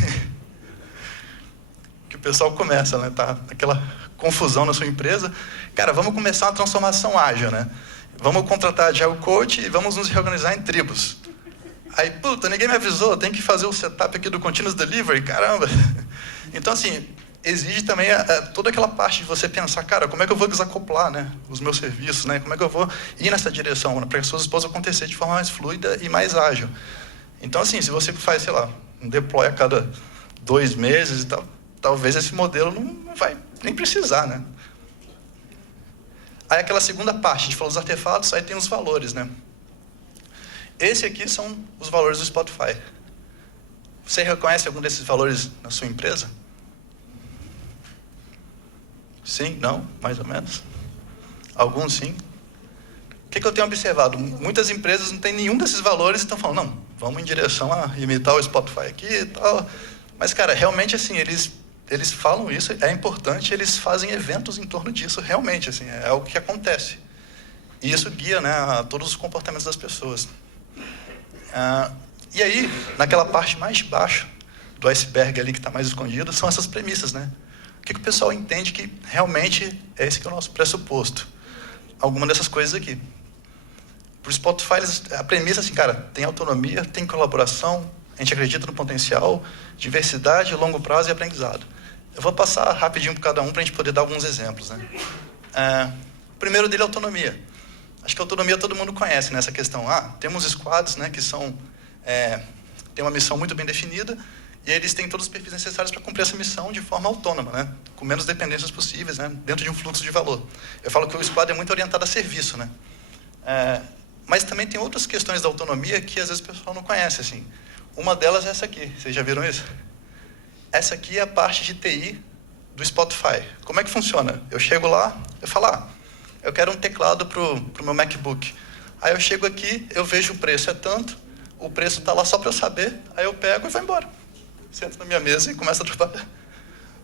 Que o pessoal começa, né, tá aquela confusão na sua empresa. Cara, vamos começar uma transformação ágil, né? Vamos contratar Agile Coach e vamos nos reorganizar em tribos. Aí, puta, ninguém me avisou, tem que fazer o setup aqui do Continuous Delivery, caramba. Então, assim, exige também toda aquela parte de você pensar, cara, como é que eu vou desacoplar, né, os meus serviços, né? Como é que eu vou ir nessa direção, né, para que as suas possam acontecer de forma mais fluida e mais ágil. Então, assim, se você faz, sei lá, um deploy a cada 2 meses e tal, talvez esse modelo não vai nem precisar, né? Aí aquela segunda parte, a gente falou dos artefatos, aí tem os valores, né? Esse aqui são os valores do Spotify. Você reconhece algum desses valores na sua empresa? Sim? Não? Mais ou menos? Alguns sim? O que eu tenho observado? Muitas empresas não têm nenhum desses valores e estão falando, não, vamos em direção a imitar o Spotify aqui e tal. Mas, cara, realmente, assim, eles falam isso, é importante, eles fazem eventos em torno disso, realmente, assim, é algo que acontece. E isso guia, né, a todos os comportamentos das pessoas. E aí, naquela parte mais baixa do iceberg ali que está mais escondido, são essas premissas, né? O que o pessoal entende que realmente é esse que é o nosso pressuposto? Alguma dessas coisas aqui. Para o Spotify, a premissa, assim, cara, tem autonomia, tem colaboração, a gente acredita no potencial, diversidade, longo prazo e aprendizado. Eu vou passar rapidinho por cada um para a gente poder dar alguns exemplos, né? O primeiro dele é autonomia. Acho que a autonomia todo mundo conhece, né? Essa questão. Temos squads, né, que têm uma missão muito bem definida e eles têm todos os perfis necessários para cumprir essa missão de forma autônoma, né? Com menos dependências possíveis, né? Dentro de um fluxo de valor. Eu falo que o squad é muito orientado a serviço, né? Mas também tem outras questões da autonomia que às vezes o pessoal não conhece, assim. Uma delas é essa aqui. Vocês já viram isso? Essa aqui é a parte de TI do Spotify. Como é que funciona? Eu chego lá, eu falo, eu quero um teclado pro meu MacBook. Aí eu chego aqui, eu vejo o preço é tanto, o preço está lá só para eu saber, aí eu pego e vou embora. Sento na minha mesa e começo a trabalhar.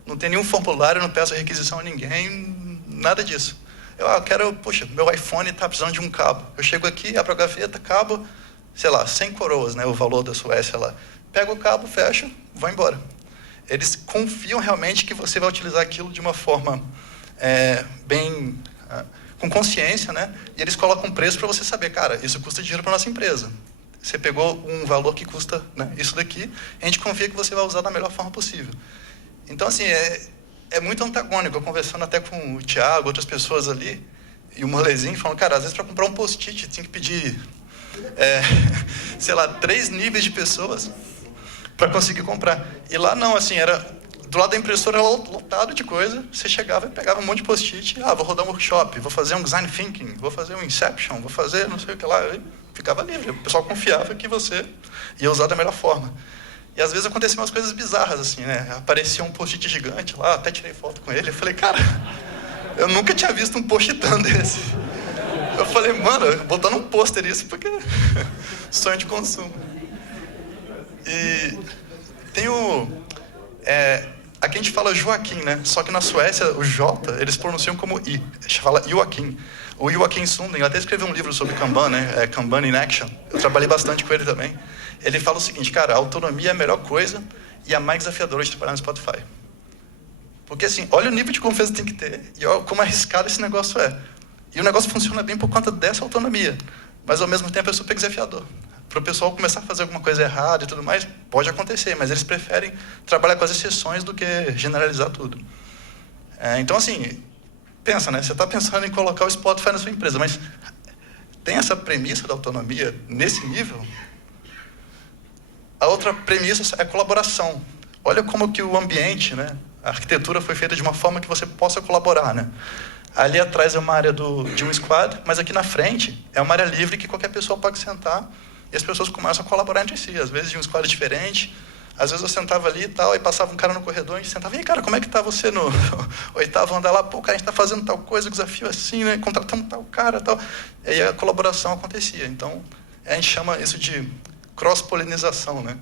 Não tem nenhum formulário, não peço requisição a ninguém, nada disso. Eu quero, poxa, meu iPhone está precisando de um cabo. Eu chego aqui, abro a gaveta, cabo, sei lá, 100 coroas, né, o valor da Suécia lá. Pego o cabo, fecho, vou embora. Eles confiam realmente que você vai utilizar aquilo de uma forma bem... com consciência, né? E eles colocam um preço para você saber, cara, isso custa dinheiro para nossa empresa. Você pegou um valor que custa, né, isso daqui, a gente confia que você vai usar da melhor forma possível. Então, assim, é muito antagônico. Eu conversando até com o Thiago, outras pessoas ali, e o Molezinho, falando, cara, às vezes para comprar um post-it tinha que pedir, sei lá, 3 níveis de pessoas para conseguir comprar. E lá não, assim, era... Do lado da impressora era lotado de coisa, você chegava e pegava um monte de post-it, vou rodar um workshop, vou fazer um design thinking, vou fazer um inception, vou fazer não sei o que lá, e ficava livre. O pessoal confiava que você ia usar da melhor forma. E às vezes aconteciam umas coisas bizarras, assim, né? Aparecia um post-it gigante lá, até tirei foto com ele, eu falei, cara, eu nunca tinha visto um post-itão desse. Eu falei, mano, botar num pôster isso, porque sonho de consumo. E tem aqui a gente fala Joaquim, né? Só que na Suécia, o J, eles pronunciam como I. A gente fala Joaquim. O Joaquim Sundin, ele até escreveu um livro sobre Kanban, né? Kanban in Action. Eu trabalhei bastante com ele também. Ele fala o seguinte, cara, a autonomia é a melhor coisa e a mais desafiadora de trabalhar no Spotify. Porque, assim, olha o nível de confiança que tem que ter e olha como arriscado esse negócio é. E o negócio funciona bem por conta dessa autonomia. Mas, ao mesmo tempo, é super desafiador. Para o pessoal começar a fazer alguma coisa errada e tudo mais, pode acontecer, mas eles preferem trabalhar com as exceções do que generalizar tudo. Então, assim, pensa, né? Você está pensando em colocar o Spotify na sua empresa, mas tem essa premissa da autonomia nesse nível? A outra premissa é a colaboração. Olha como que o ambiente, né? A arquitetura foi feita de uma forma que você possa colaborar, né? Ali atrás é uma área de um squad, mas aqui na frente é uma área livre que qualquer pessoa pode sentar e as pessoas começam a colaborar entre si. Às vezes de um squad diferente, às vezes eu sentava ali e tal, aí passava um cara no corredor e a gente sentava, e aí, cara, como é que tá você no 8º andar lá? Pô, cara, a gente tá fazendo tal coisa, desafio assim, né? Contratamos tal cara, tal. E aí a colaboração acontecia. Então, a gente chama isso de cross-polinização, né?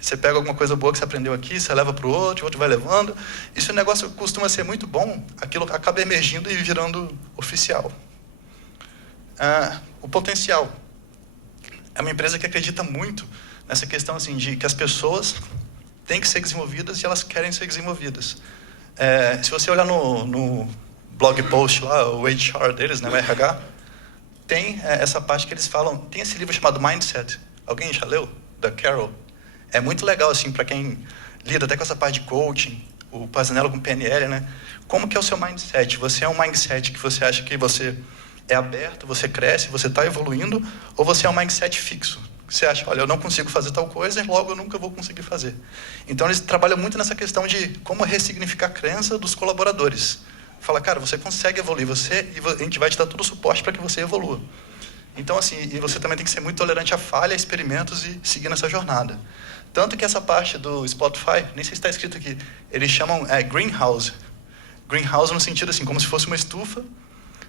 Você pega alguma coisa boa que você aprendeu aqui, você leva para o outro vai levando. E se o negócio costuma ser muito bom, aquilo acaba emergindo e virando oficial. O potencial. É uma empresa que acredita muito nessa questão assim, de que as pessoas têm que ser desenvolvidas e elas querem ser desenvolvidas. Se você olhar no blog post lá, o HR deles, né, o RH, tem essa parte que eles falam, tem esse livro chamado Mindset. Alguém já leu? Da Carol. É muito legal, assim, para quem lida até com essa parte de coaching, o Pazinello com PNL, né? Como que é o seu mindset? Você é um mindset que você acha que você é aberto, você cresce, você está evoluindo, ou você é um mindset fixo? Você acha, olha, eu não consigo fazer tal coisa, logo eu nunca vou conseguir fazer. Então, eles trabalham muito nessa questão de como ressignificar a crença dos colaboradores. Fala, cara, você consegue evoluir, e a gente vai te dar todo o suporte para que você evolua. Então, assim, e você também tem que ser muito tolerante à falha, a experimentos e seguir nessa jornada. Tanto que essa parte do Spotify, nem sei se está escrito aqui, eles chamam greenhouse. Greenhouse no sentido assim, como se fosse uma estufa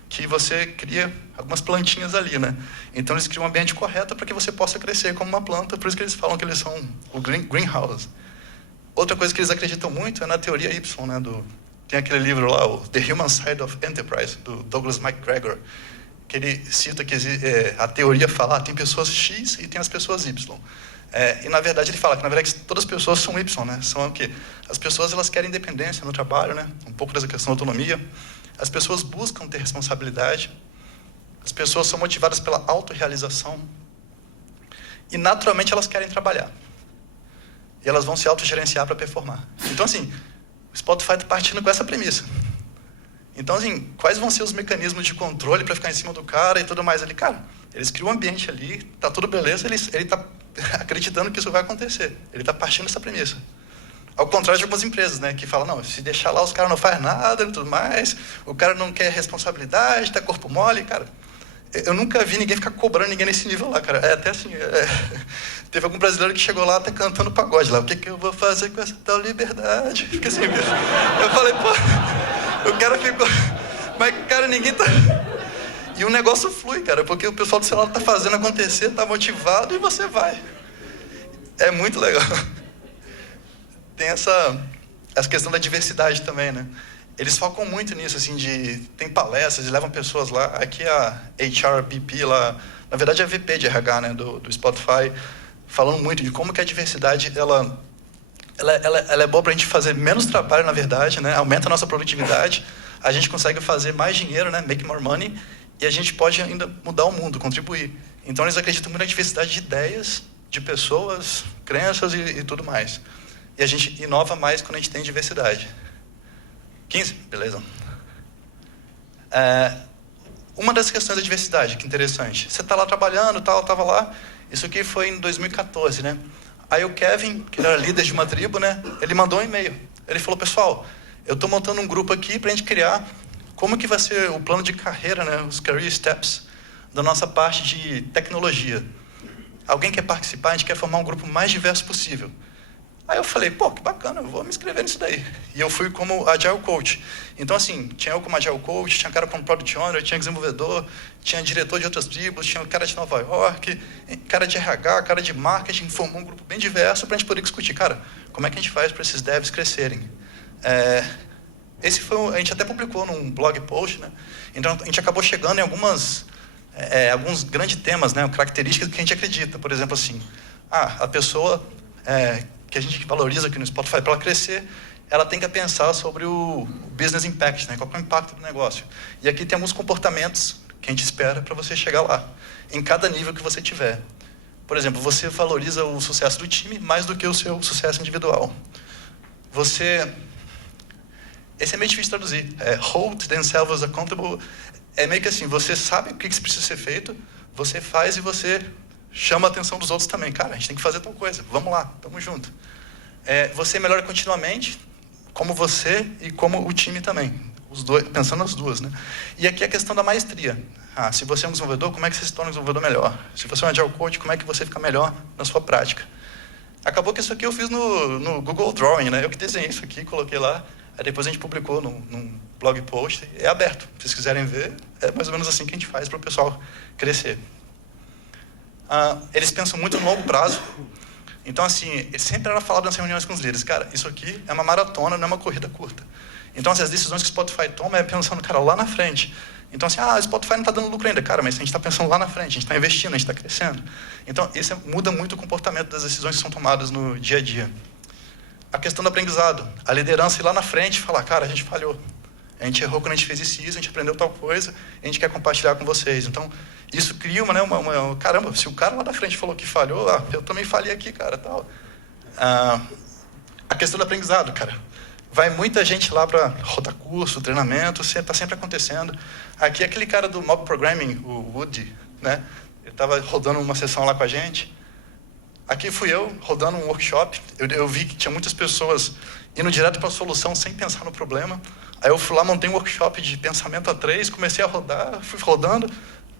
que você cria algumas plantinhas ali, né? Então, eles criam um ambiente correto para que você possa crescer como uma planta, por isso que eles falam que eles são o greenhouse. Outra coisa que eles acreditam muito é na teoria Y, né? Tem aquele livro lá, o The Human Side of Enterprise, do Douglas MacGregor, que ele cita que a teoria fala, tem pessoas X e tem as pessoas Y. E, na verdade, ele fala que, na verdade, todas as pessoas são Y, né? São o quê? As pessoas, elas querem independência no trabalho, né? Um pouco dessa questão da autonomia. As pessoas buscam ter responsabilidade. As pessoas são motivadas pela autorrealização. E, naturalmente, elas querem trabalhar. E elas vão se autogerenciar para performar. Então, assim, o Spotify está partindo com essa premissa. Então, assim, quais vão ser os mecanismos de controle para ficar em cima do cara e tudo mais ali? Cara, eles criam um ambiente ali, tá tudo beleza, ele está acreditando que isso vai acontecer. Ele está partindo dessa premissa. Ao contrário de algumas empresas, né, que falam, não, se deixar lá os caras não fazem nada e tudo mais, o cara não quer responsabilidade, tá corpo mole, cara. Eu nunca vi ninguém ficar cobrando ninguém nesse nível lá, cara. Até assim, teve algum brasileiro que chegou lá até cantando pagode lá. O que eu vou fazer com essa tal liberdade? Fica assim, eu falei, pô, o cara ficou... Mas, cara, ninguém tá... E o negócio flui, cara, porque o pessoal do celular tá fazendo acontecer, tá motivado e você vai. É muito legal. Tem essa questão da diversidade também, né? Eles focam muito nisso, assim, tem palestras, eles levam pessoas lá. Aqui a HRBP lá, na verdade é a VP de RH, né, do Spotify, falando muito de como que a diversidade, ela é boa para a gente fazer menos trabalho, na verdade, né, aumenta a nossa produtividade, a gente consegue fazer mais dinheiro, né, make more money, e a gente pode ainda mudar o mundo, contribuir. Então eles acreditam muito na diversidade de ideias, de pessoas, crenças e tudo mais. E a gente inova mais quando a gente tem diversidade. 15? Beleza. Uma das questões da diversidade, que interessante. Você está lá trabalhando, tal, estava lá. Isso aqui foi em 2014, né? Aí o Kevin, que era líder de uma tribo, né? Ele mandou um e-mail. Ele falou, pessoal, eu estou montando um grupo aqui para a gente criar como que vai ser o plano de carreira, né? Os career steps da nossa parte de tecnologia. Alguém quer participar? A gente quer formar um grupo mais diverso possível. Aí eu falei, pô, que bacana, eu vou me inscrever nisso daí. E eu fui como Agile Coach. Então, assim, tinha eu como Agile Coach, tinha cara como Product Owner, tinha desenvolvedor, tinha diretor de outras tribos, tinha cara de Nova York, cara de RH, cara de marketing, formou um grupo bem diverso para a gente poder discutir, cara, como é que a gente faz para esses devs crescerem? A gente até publicou num blog post, né? Então, a gente acabou chegando em alguns grandes temas, né? Características que a gente acredita. Por exemplo, assim, a pessoa... que a gente valoriza aqui no Spotify, para ela crescer, ela tem que pensar sobre o business impact, né? Qual é o impacto do negócio. E aqui tem alguns comportamentos que a gente espera para você chegar lá, em cada nível que você tiver. Por exemplo, você valoriza o sucesso do time mais do que o seu sucesso individual. Você Esse é meio difícil de traduzir. Hold themselves accountable é meio que assim, você sabe o que precisa ser feito, você faz e você chama a atenção dos outros também. Cara, a gente tem que fazer tal coisa, vamos lá, tamo junto. Você melhora continuamente, como você e como o time também. Os dois, pensando nas duas, né? E aqui a questão da maestria. Se você é um desenvolvedor, como é que você se torna um desenvolvedor melhor? Se você é um Agile Coach, como é que você fica melhor na sua prática? Acabou que isso aqui eu fiz no Google Drawing, né? Eu que desenhei isso aqui, coloquei lá. Aí depois a gente publicou num blog post. É aberto. Se vocês quiserem ver, é mais ou menos assim que a gente faz para o pessoal crescer. Eles pensam muito no longo prazo. Então, assim, sempre era falado nas reuniões com os líderes. Cara, isso aqui é uma maratona, não é uma corrida curta. Então, assim, as decisões que o Spotify toma é pensando, cara, lá na frente. Então, assim, o Spotify não está dando lucro ainda. Cara, mas a gente está pensando lá na frente, a gente está investindo, a gente está crescendo. Então, isso muda muito o comportamento das decisões que são tomadas no dia a dia. A questão do aprendizado. A liderança ir lá na frente e falar, cara, a gente falhou. A gente errou quando a gente fez isso, a gente aprendeu tal coisa, a gente quer compartilhar com vocês. Então, isso cria caramba, se o cara lá da frente falou que falhou, eu também falhei aqui, cara, tal. A questão do aprendizado, cara. Vai muita gente lá para rodar curso, treinamento, está sempre acontecendo. Aqui, aquele cara do Mob Programming, o Woody, né? Ele estava rodando uma sessão lá com a gente. Aqui fui eu, rodando um workshop. Eu vi que tinha muitas pessoas indo direto para a solução sem pensar no problema. Aí eu fui lá, montei um workshop de pensamento a 3, comecei a rodar, fui rodando.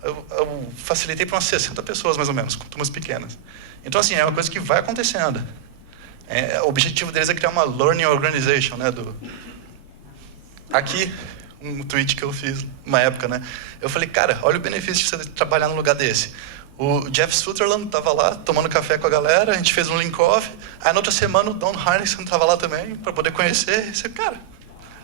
Eu facilitei para umas 60 pessoas, mais ou menos, com turmas pequenas. Então, assim, é uma coisa que vai acontecendo. O objetivo deles é criar uma learning organization, né? Aqui, um tweet que eu fiz uma época, né? Eu falei, cara, olha o benefício de você trabalhar num lugar desse. O Jeff Sutherland estava lá, tomando café com a galera, a gente fez um link-off. Aí, na outra semana, o Don Harnison estava lá também, para poder conhecer. E você, cara,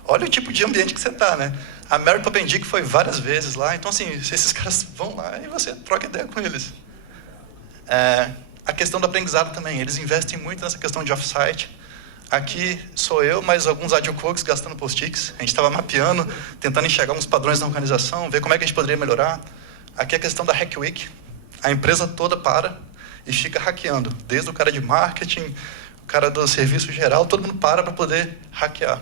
olha o tipo de ambiente que você está, né? A Mary Papendick foi várias vezes lá. Então, assim, esses caras vão lá e você troca ideia com eles. A questão do aprendizado também. Eles investem muito nessa questão de off-site. Aqui sou eu, mais alguns Agile Coaches gastando post-its. A gente estava mapeando, tentando enxergar uns padrões da organização, ver como é que a gente poderia melhorar. Aqui a questão da Hack Week. A empresa toda para e fica hackeando. Desde o cara de marketing, o cara do serviço geral, todo mundo para poder hackear.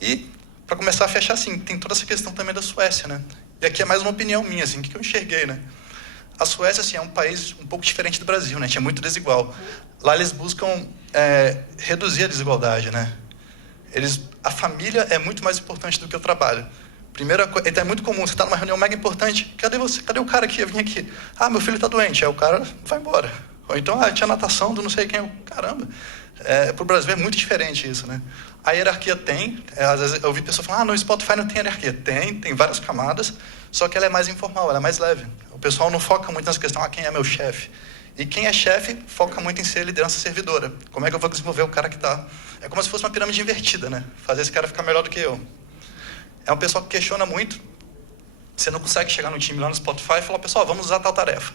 E, para começar a fechar, assim, tem toda essa questão também da Suécia, né? E aqui é mais uma opinião minha, assim, o que eu enxerguei, né? A Suécia, assim, é um país um pouco diferente do Brasil, né? É muito desigual. Lá eles buscam reduzir a desigualdade, né? A família é muito mais importante do que o trabalho. Primeira coisa, é muito comum, você está numa reunião mega importante, cadê você? Cadê o cara que ia vir aqui? Meu filho está doente, aí o cara vai embora. Ou então, tinha natação do não sei quem. Caramba, para o Brasil é muito diferente isso, né? A hierarquia tem, às vezes eu ouvi pessoas falando, no Spotify não tem hierarquia. Tem várias camadas, só que ela é mais informal, ela é mais leve. O pessoal não foca muito nessa questão, quem é meu chefe? E quem é chefe foca muito em ser liderança servidora. Como é que eu vou desenvolver o cara que está... É como se fosse uma pirâmide invertida, né? Fazer esse cara ficar melhor do que eu. É um pessoal que questiona muito. Você não consegue chegar no time lá no Spotify e falar, pessoal, vamos usar tal tarefa.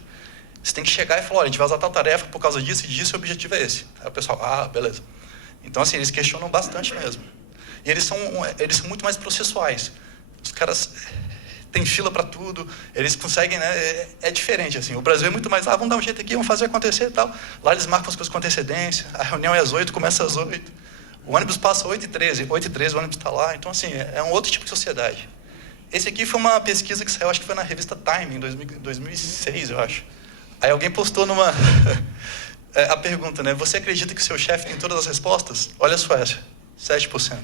Você tem que chegar e falar, olha, a gente vai usar tal tarefa por causa disso e disso, e o objetivo é esse. Aí o pessoal, beleza. Então, assim, eles questionam bastante mesmo. E eles são muito mais processuais. Os caras têm fila para tudo, eles conseguem, né? É diferente, assim. O Brasil é muito mais, vamos dar um jeito aqui, vamos fazer acontecer e tal. Lá eles marcam as coisas com antecedência, a reunião é às 8, começa às 8. O ônibus passa 8h13, 8h13 o ônibus está lá. Então, assim, é um outro tipo de sociedade. Esse aqui foi uma pesquisa que saiu, acho que foi na revista Time, em 2006, eu acho. Aí alguém postou a pergunta, né? Você acredita que o seu chefe tem todas as respostas? Olha a Suécia, 7%.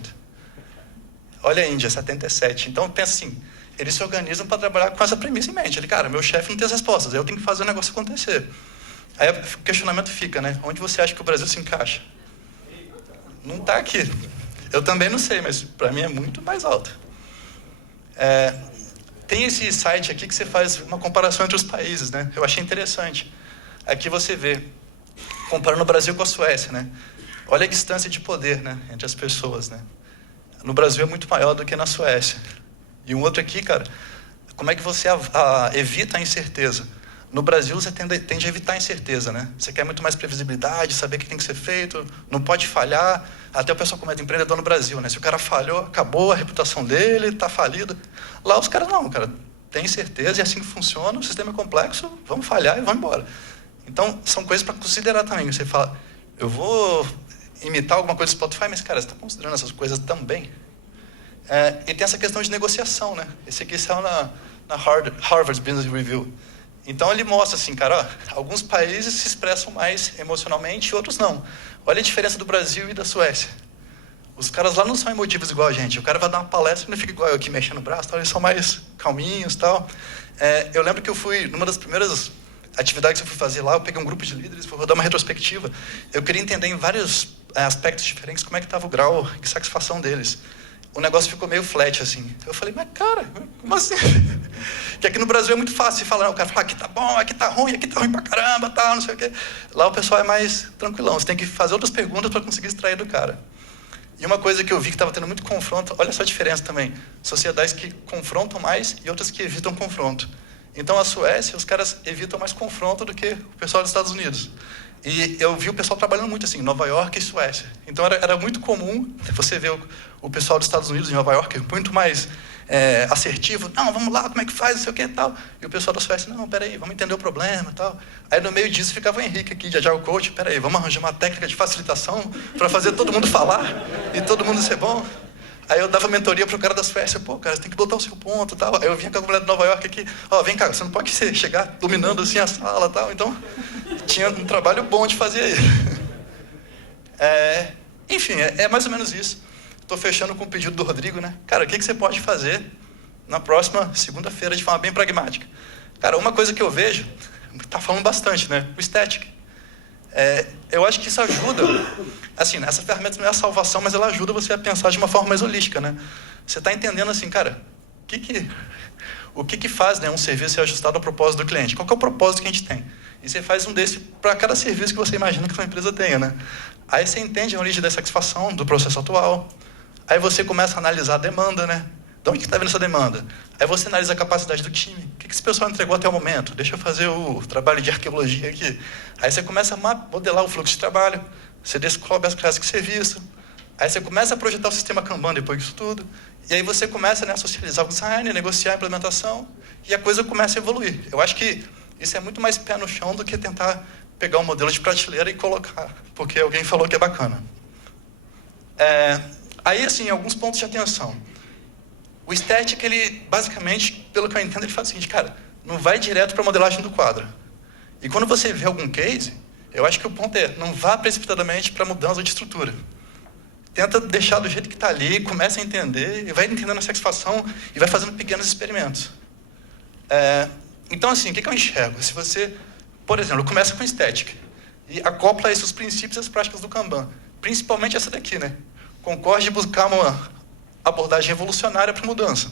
Olha a Índia, 77%. Então, pensa assim, eles se organizam para trabalhar com essa premissa em mente. Cara, meu chefe não tem as respostas, eu tenho que fazer o negócio acontecer. Aí o questionamento fica, né? Onde você acha que o Brasil se encaixa? Não está aqui. Eu também não sei, mas para mim é muito mais alto. Tem esse site aqui que você faz uma comparação entre os países, né? Eu achei interessante. Aqui você vê, comparando o Brasil com a Suécia, né? Olha a distância de poder, né, entre as pessoas, né? No Brasil é muito maior do que na Suécia. E um outro aqui, cara, como é que você evita a incerteza? No Brasil, você tende a evitar a incerteza, né? Você quer muito mais previsibilidade, saber o que tem que ser feito, não pode falhar. Até o pessoal comenta empreendedor no Brasil, né? Se o cara falhou, acabou a reputação dele, está falido. Lá os caras não, cara, tem certeza, é assim que funciona, o sistema é complexo, vamos falhar e vamos embora. Então, são coisas para considerar também. Você fala, eu vou imitar alguma coisa do Spotify, mas, cara, você está considerando essas coisas também? E tem essa questão de negociação, né? Esse aqui saiu na Harvard Business Review. Então ele mostra assim, cara, ó, alguns países se expressam mais emocionalmente e outros não. Olha a diferença do Brasil e da Suécia. Os caras lá não são emotivos igual a gente. O cara vai dar uma palestra e não fica igual eu aqui mexendo o braço, tal. Eles são mais calminhos e tal. Eu lembro que eu fui, numa das primeiras atividades que eu fui fazer lá, eu peguei um grupo de líderes, fui rodar uma retrospectiva. Eu queria entender em vários aspectos diferentes como é que estava o grau de satisfação deles. O negócio ficou meio flat, assim. Eu falei, mas cara, como assim? Que aqui no Brasil é muito fácil você falar, o cara fala, aqui tá bom, aqui tá ruim pra caramba, tal, não sei o quê. Lá o pessoal é mais tranquilão, você tem que fazer outras perguntas para conseguir extrair do cara. E uma coisa que eu vi que estava tendo muito confronto, olha só a diferença também, sociedades que confrontam mais e outras que evitam confronto. Então a Suécia, os caras evitam mais confronto do que o pessoal dos Estados Unidos. E eu vi o pessoal trabalhando muito assim, Nova York e Suécia. Então era muito comum você ver o pessoal dos Estados Unidos em Nova York muito mais assertivo. Não, vamos lá, como é que faz, não sei o que e tal. E o pessoal da Suécia, não, peraí, vamos entender o problema e tal. Aí no meio disso ficava o Henrique aqui, de Agile Coach, peraí, vamos arranjar uma técnica de facilitação para fazer todo mundo falar e todo mundo ser bom. Aí eu dava mentoria pro cara da Suécia, pô, cara, você tem que botar o seu ponto e tal. Aí eu vinha com a mulher de Nova York aqui, ó, vem cá, você não pode chegar dominando assim a sala e tal. Então, tinha um trabalho bom de fazer aí. Enfim, é mais ou menos isso. Estou fechando com o pedido do Rodrigo, né? Cara, o que você pode fazer na próxima segunda-feira de forma bem pragmática? Cara, uma coisa que eu vejo, tá falando bastante, né? O static. Eu acho que isso ajuda, assim, essa ferramenta não é a salvação, mas ela ajuda você a pensar de uma forma mais holística, né? Você está entendendo assim, cara, o que faz, né, um serviço ser ajustado ao propósito do cliente? Qual que é o propósito que a gente tem? E você faz um desse para cada serviço que você imagina que sua empresa tenha, né? Aí você entende a origem da satisfação do processo atual, aí você começa a analisar a demanda, né? De onde que está vindo essa demanda? Aí você analisa a capacidade do time. O que esse pessoal entregou até o momento? Deixa eu fazer o trabalho de arqueologia aqui. Aí você começa a modelar o fluxo de trabalho. Você descobre as classes de serviço. Aí você começa a projetar o sistema Kanban depois disso tudo. E aí você começa, né, a socializar o design, negociar a implementação. E a coisa começa a evoluir. Eu acho que isso é muito mais pé no chão do que tentar pegar um modelo de prateleira e colocar. Porque alguém falou que é bacana. Aí, assim, alguns pontos de atenção. O static, ele, basicamente, pelo que eu entendo, ele faz o seguinte, cara, não vai direto para a modelagem do quadro. E quando você vê algum case, eu acho que o ponto é, não vá precipitadamente para a mudança de estrutura. Tenta deixar do jeito que está ali, começa a entender, e vai entendendo a satisfação, e vai fazendo pequenos experimentos. Então, assim, o que eu enxergo? Se você, por exemplo, começa com static, e acopla isso os princípios e as práticas do Kanban, principalmente essa daqui, né? Concorde em buscar uma abordagem revolucionária para mudança.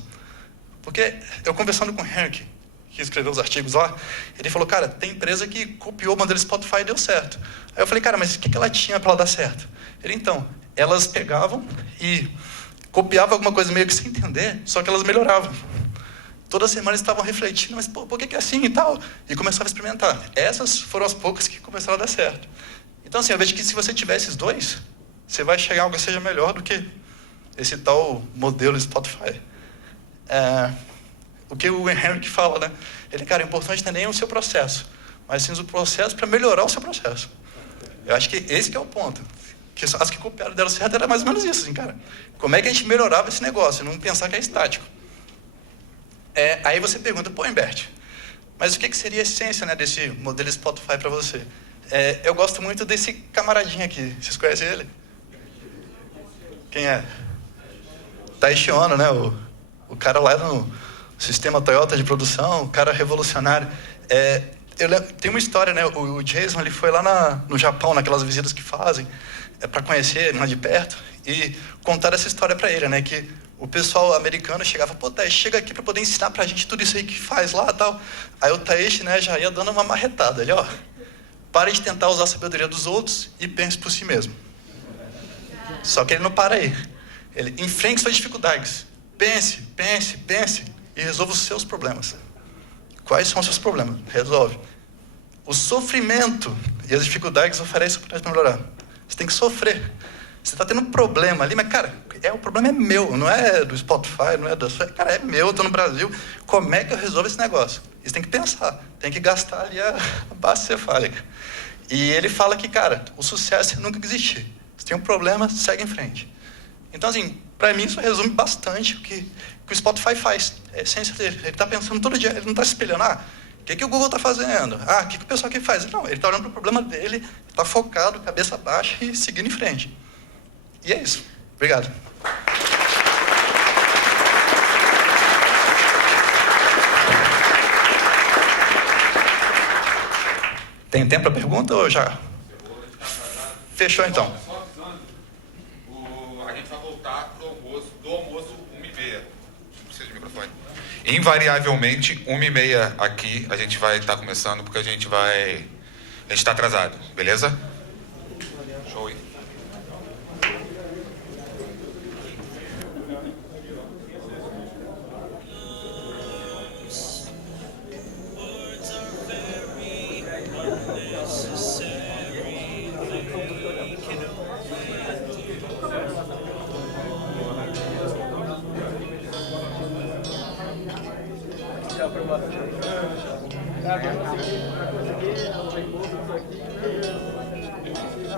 Porque eu conversando com o Henrique, que escreveu os artigos lá, ele falou, cara, tem empresa que copiou o modelo Spotify e deu certo. Aí eu falei, cara, mas o que ela tinha para ela dar certo? Ele, então, elas pegavam e copiavam alguma coisa meio que sem entender, só que elas melhoravam. Toda semana eles estavam refletindo, mas por que é assim e tal? E começavam a experimentar. Essas foram as poucas que começaram a dar certo. Então, assim, eu vejo que se você tiver esses dois, você vai chegar a algo que seja melhor do que esse tal modelo Spotify. O que o Henrique fala, né? Ele, cara, o importante não é nem o seu processo, mas sim o processo para melhorar o seu processo. Eu acho que esse que é o ponto. Que as que copiaram deram certo era mais ou menos isso, assim, cara. Como é que a gente melhorava esse negócio? Não pensar que é estático. Aí você pergunta, pô, Humberto, mas o que seria a essência, né, desse modelo Spotify para você? Eu gosto muito desse camaradinho aqui. Vocês conhecem ele? Quem é? Taishi Ono, né? O cara lá no sistema Toyota de produção, o cara revolucionário. Tem uma história, né? O Jason, ele foi lá no Japão, naquelas visitas que fazem, para conhecer lá de perto, e contaram essa história para ele, né? Que o pessoal americano chegava, pô, Taishi, chega aqui para poder ensinar pra gente tudo isso aí que faz lá e tal. Aí o Taishi, né, já ia dando uma marretada. Ele, ó, pare de tentar usar a sabedoria dos outros e pense por si mesmo. Só que ele não para aí. Ele enfrente suas dificuldades. Pense e resolva os seus problemas. Quais são os seus problemas? Resolve. O sofrimento e as dificuldades oferecem para melhorar. Você tem que sofrer. Você está tendo um problema ali, mas, cara, o problema é meu, não é do Spotify, não é da sua... Cara, é meu, eu estou no Brasil. Como é que eu resolvo esse negócio? Você tem que pensar, tem que gastar ali a base cefálica. E ele fala que, cara, o sucesso nunca existir. Se tem um problema, segue em frente. Então, assim, Para mim, isso resume bastante o que o Spotify faz. É a essência dele. Ele está pensando todo dia, ele não está se espelhando. O que o Google está fazendo? O que o pessoal aqui faz? Não, ele está olhando para o problema dele, está focado, cabeça baixa e seguindo em frente. E é isso. Obrigado. Tem tempo para pergunta ou já? Fechou, então. Só avisando, a gente vai voltar do almoço 1h30. Não precisa de microfone. Invariavelmente, 1h30 aqui, a gente vai estar começando, porque a gente está atrasado, beleza? Show aí.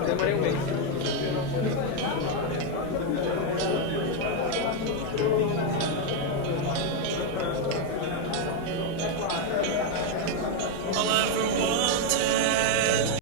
Demorei um mês.